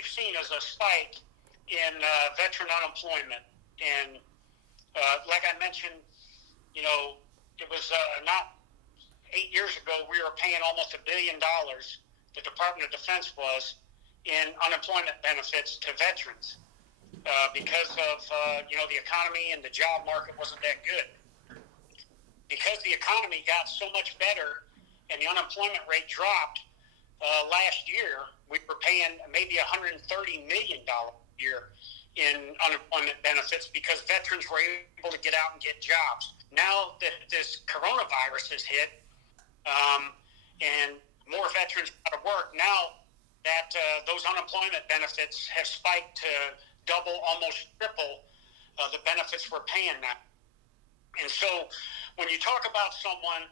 we've seen is a spike in veteran unemployment. And like I mentioned, it was not 8 years ago, we were paying almost $1 billion, the Department of Defense was, in unemployment benefits to veterans because of, the economy and the job market wasn't that good. Because the economy got so much better and the unemployment rate dropped last year, we were paying maybe $130 million a year in unemployment benefits because veterans were able to get out and get jobs. Now that this coronavirus has hit, and more veterans out of work, now that those unemployment benefits have spiked to double, almost triple the benefits we're paying now. And so when you talk about someone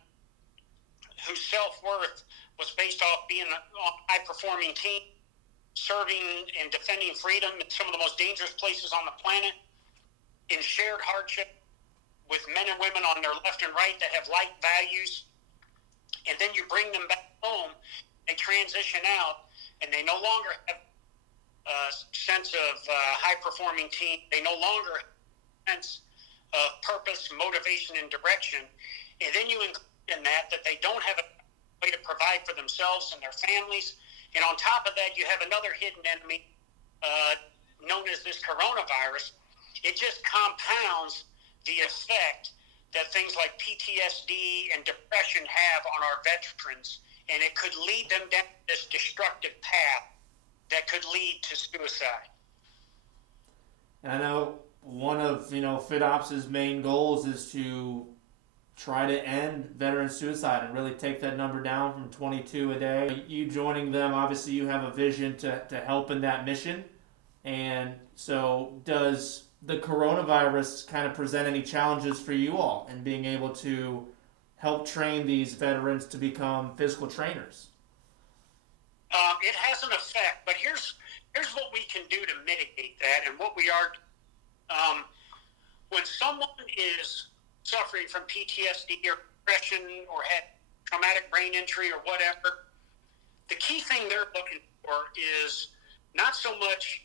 whose self-worth was based off being on a high-performing team, serving and defending freedom in some of the most dangerous places on the planet, in shared hardship with men and women on their left and right that have like values, and then you bring them back home, they transition out, and they no longer have a sense of high-performing team. They no longer have a sense of purpose, motivation, and direction. And then you include in that they don't have a way to provide for themselves and their families. And on top of that, you have another hidden enemy known as this coronavirus. It just compounds the effect that things like PTSD and depression have on our veterans, and it could lead them down this destructive path that could lead to suicide. And I know one of FitOps' main goals is to try to end veteran suicide and really take that number down from 22 a day. You joining them, obviously you have a vision to help in that mission. And so does the coronavirus kind of present any challenges for you all in being able to help train these veterans to become physical trainers? It has an effect, but here's what we can do to mitigate that, and what we are. When someone is suffering from PTSD or depression or had traumatic brain injury or whatever, the key thing they're looking for is not so much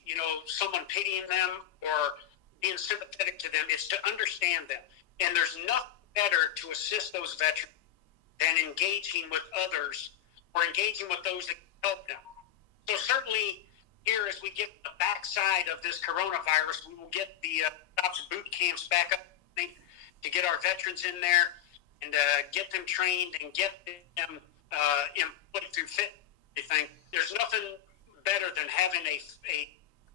someone pitying them or being sympathetic to them. It's to understand them. And there's nothing better to assist those veterans than engaging with others or engaging with those that can help them. So certainly here, as we get the backside of this coronavirus, we will get the FitOps boot camps back up to get our veterans in there and get them trained and get them employed through fit. I think there's nothing better than having a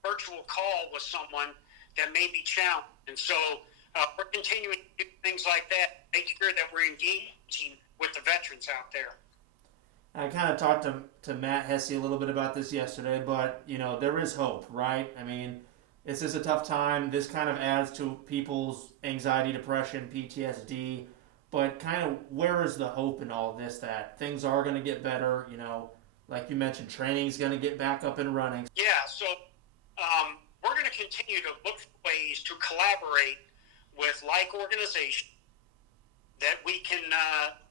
virtual call with someone that may be challenged. And so we're continuing to do things like that, make sure that we're engaging with the veterans out there. I kind of talked to Matt Hesse a little bit about this yesterday, but, there is hope, right? I mean, this is a tough time. This kind of adds to people's anxiety, depression, PTSD, but kind of where is the hope in all of this that things are going to get better? Like you mentioned, training is going to get back up and running. Yeah, so we're going to continue to look for ways to collaborate with like organizations that we can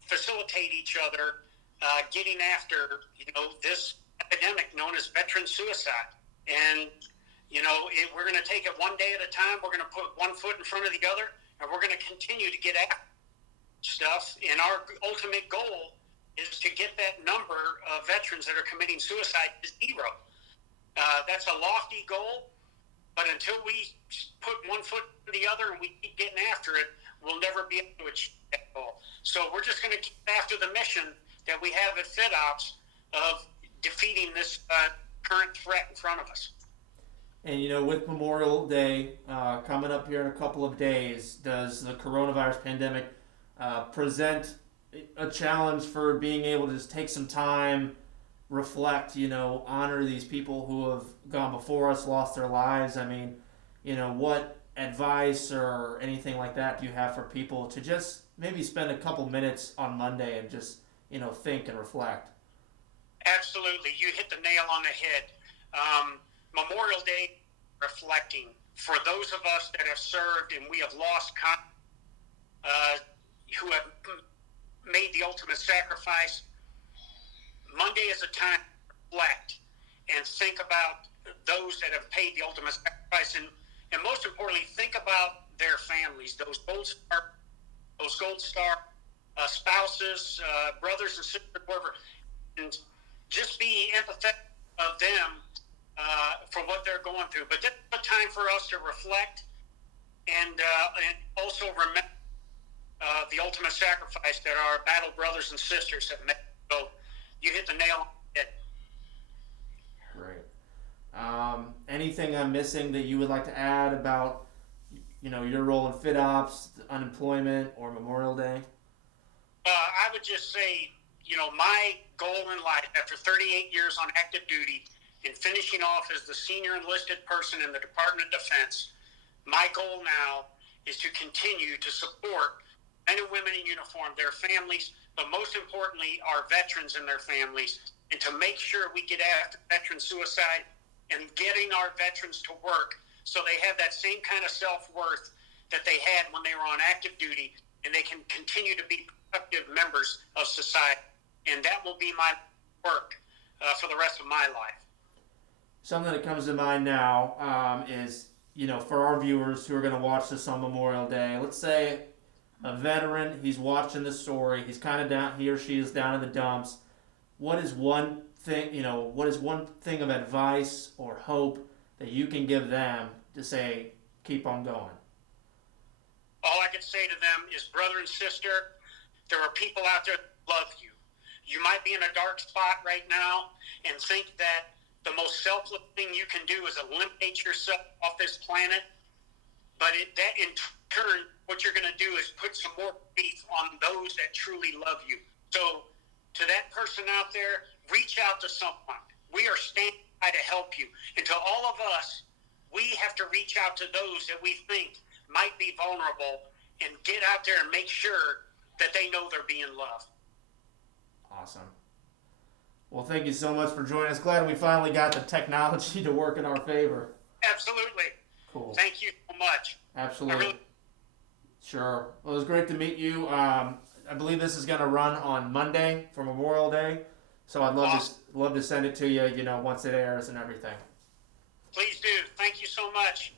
facilitate each other getting after, this epidemic known as veteran suicide. And, we're going to take it one day at a time. We're going to put one foot in front of the other, and we're going to continue to get after stuff. And our ultimate goal is to get that number of veterans that are committing suicide to zero. That's a lofty goal, but until we put one foot in the other and we keep getting after it, we'll never be able to achieve that goal. So we're just going to keep after the mission that we have at FitOps of defeating this current threat in front of us. And, with Memorial Day coming up here in a couple of days, does the coronavirus pandemic present a challenge for being able to just take some time, reflect, honor these people who have gone before us, lost their lives? I mean, what advice or anything like that do you have for people to just maybe spend a couple minutes on Monday and just, think and reflect? Absolutely. You hit the nail on the head. Memorial Day, reflecting. For those of us that have served and we have lost who have made the ultimate sacrifice, Monday is a time to reflect and think about those that have paid the ultimate sacrifice, and most importantly, think about their families, those Gold Star spouses, brothers and sisters, whoever, and just be empathetic of them for what they're going through. But this is a time for us to reflect and also remember the ultimate sacrifice that our battle brothers and sisters have made. So you hit the nail on the head. Great. Anything I'm missing that you would like to add about, your role in FitOps, unemployment, or Memorial Day? I would just say, my goal in life after 38 years on active duty and finishing off as the senior enlisted person in the Department of Defense, my goal now is to continue to support men and women in uniform, their families, but most importantly, our veterans and their families, and to make sure we get after veteran suicide and getting our veterans to work so they have that same kind of self-worth that they had when they were on active duty, and they can continue to be productive members of society. And that will be my work for the rest of my life. Something that comes to mind now is, for our viewers who are going to watch this on Memorial Day, let's say a veteran, he's watching the story, he's kind of down, he or she is down in the dumps. What is one thing of advice or hope that you can give them to say, keep on going? All I can say to them is, brother and sister, there are people out there that love you. You might be in a dark spot right now and think that the most selfless thing you can do is eliminate yourself off this planet. But that in turn, what you're going to do is put some more faith on those that truly love you. So to that person out there, reach out to someone. We are standing by to help you. And to all of us, we have to reach out to those that we think might be vulnerable and get out there and make sure that they know they're being loved. Awesome. Well, thank you so much for joining us. Glad we finally got the technology to work in our favor. Absolutely. Cool. Thank you so much. Absolutely. Sure. Well, it was great to meet you. I believe this is going to run on Monday for Memorial Day, so I'd love to send it to you, once it airs and everything. Please do. Thank you so much.